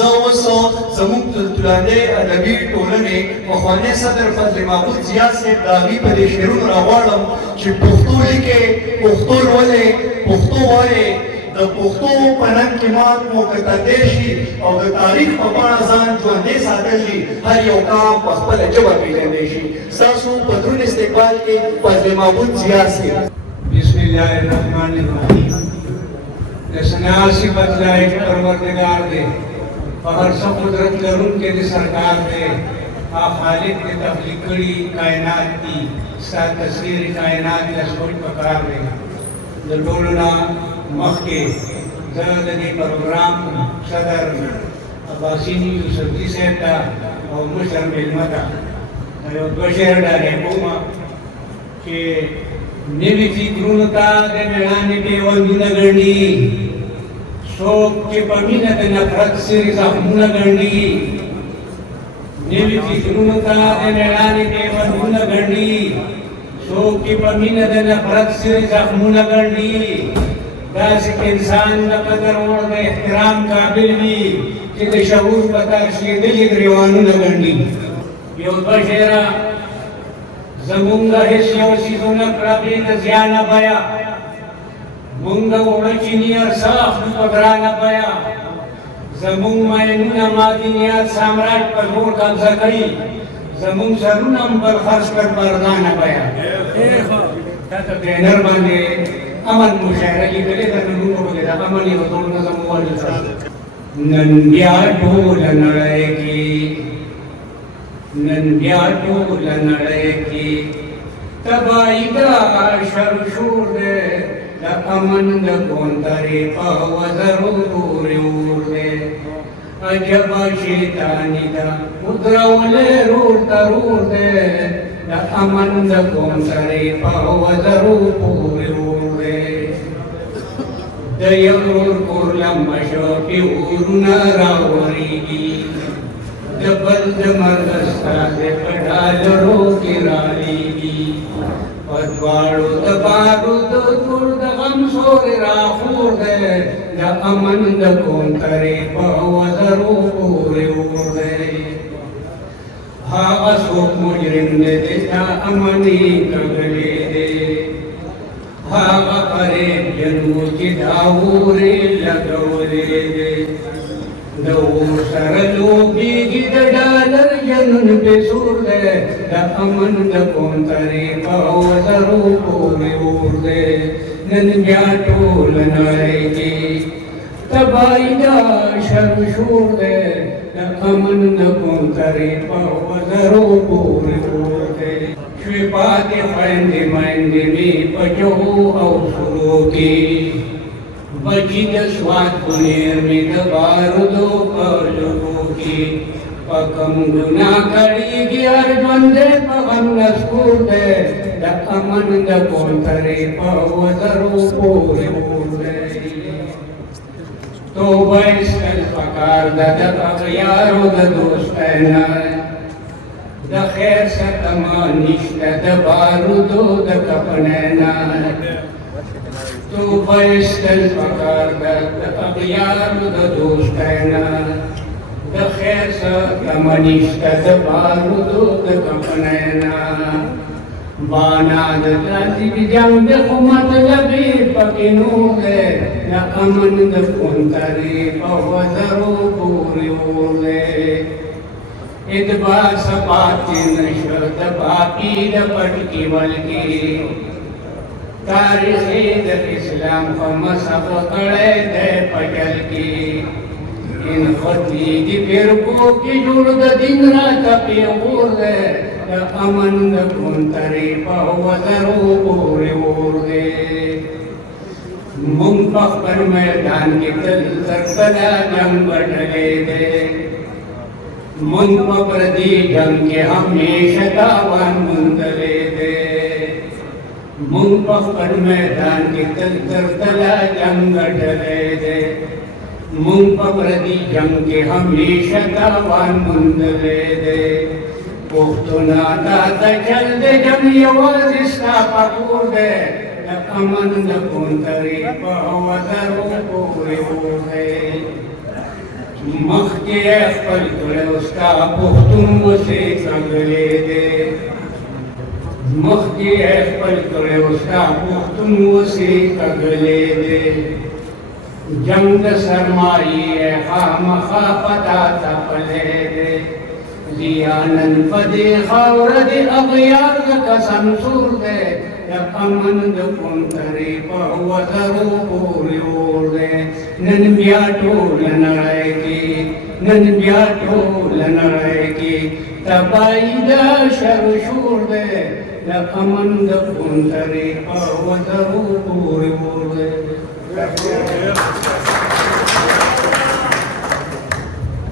زه اوس زموږ طلادې ادبي ټولنې پخوانی صدر فضل محمود ضیا صاحب د هغوی په دې شعرونه راغواړم چې پښتو لیکې، پښتو لولې، پښتو وایې، د پښتو په ننګ کې مات مو که تندی شي او د تاریخ په بڼه ځان ژوندی ساتلی هر یو کام په خپله ژبه پېژندی شي. ستاسو په دروند استقبال کې فضل محمود ضیا صاحب. بسم الله الرحمن الرحیم. د ثنا صفت لایق پروردگار دی، په هر څه قدرت لرونکی د سرکار دی. خالق د تخلیق کړي کائنات دي، ستا تصویر کائنات له سوچ پکار دی. د ټولو نه مخکې زه د دې پروګرام صدر عباسین یوسفزي صاحب ته او مشر مېلمه ته یو دوه شعر ډالۍ کوم چې نوي فکرونو ته د مېړانې پیوندونه ګڼي، څوک چې په مینه د نفرت سرې زخمونه ګڼي. نوي فکرونو ته د مېړانې پیوندونه ګڼي، څوک چې په مینه د نفرت سرې زخمونه ګڼي. داسې انسان د قدر وړ د احترام قابل وي چې د شعور په ترشېدلي ګریوانونه ګڼي. یو دوه شعره زمونږ هېڅ یو څیزونه کړه بې د زیانه بیه، مونږ اوړه چیني هر څه اخلو په ګرانه بیه. زمونږ ماینونه مادینیات سامراج په زور قبضه کړي، زمونږ سرونه هم پر خرڅ کړ مردانه بیه. دا ته ټرینر باندې امن مشاعره لیکلې ده، نومونه پکې د امن یو ټول نظم وویل شو. نن بیا ټوله نړۍ کې، نن بیا ټوله نړۍ کې تباهي ده، شر شور دی، د امن د کونترې په وزرو پورې اور دی. عجبه شیطاني ده ودرولې رور ترور دی، د امن د کونترې په وزرو پورې اور دی. د یو ورور کور لمبه شو پې اورونه راورېږي، د بل د مرګ استازی په ډالرو کې رالیږي. په دواړو د بارودو تور د غم سورې راخور دی، د امن د کونترې په وزرو پورې اور دی. هغه څوک مجرم دی د چا امني کږلی دی، هغه فریب جنو چې دا اورې لګولی دی. د اور سره لوبېږي د ډالر جنون پې سور دی، د امن د کونترې په وزرو پورې اور دی. نن بیا ټوله نړۍ کې تباهي ده، شر شور دی، د امن د کونترې په وزرو پورې اور دی. شوې پاتې خویندې میندې مې په جوړو او سرو کې، بچی د سوات پنیر می د بارودو په لوګو کې. په کوم ګناه کړېږي هر ژوندی په غم نسکور دی، د امن د کونترې په وزرو پورې اور دی. توبه ایستل پکار ده د اغیارو د دوستی نه، د خیر څه تمه نشته د بارودو د کفنۍ نه. توبه ایستل پکار ده د اغیارو د دوستی نه، د خیر څه تمه نشته د بارودو د کفنۍ نه. بانا د تهذیب جنګ د خو مطلب یې پکې نور دی، د امن د کونترې په وزرو پورې اور دی. ادبار سپاتې نشه د باقي د پټکي ولکې، تاریخ د اسلام په مذهب کړی دی پټل کې. ان ختمیږي فرقو کې جوړ د دین راته پیغور دی، د امن د کونترې په وزرو پورې اور دی. مونږ په خپل میدان کې تل زرکله جنګ ګټلی دی، مونږ په پردي جنګ کې همیشه تاوان موندلی دی. مونږ په خپل میدان کې تل زرکله جنګ ګټلی دی، مونږ په پردي جنګ کې همیشه تاوان موندلی دی. پښتونه دا د چل د جنګ یوازې ستا په کور دی، د امن د کونترې په وزرو پورې اور دی. मख के खपल कड़े उसका पुख्तुन से कंगले दे मख के खपल कड़े उसका पुख्तुन से कंगले दे जंग सरमाई है खामखा पता तपले दे जियानन पदे खौरद अगयार कसम सूर दे अमन दुकुन तरे पवतरू पूर्योर दे नन ब्याटो लनरायकी तबाइदा शरशूर दे अमन दुकुन तरे पवतरू पूर्योर दे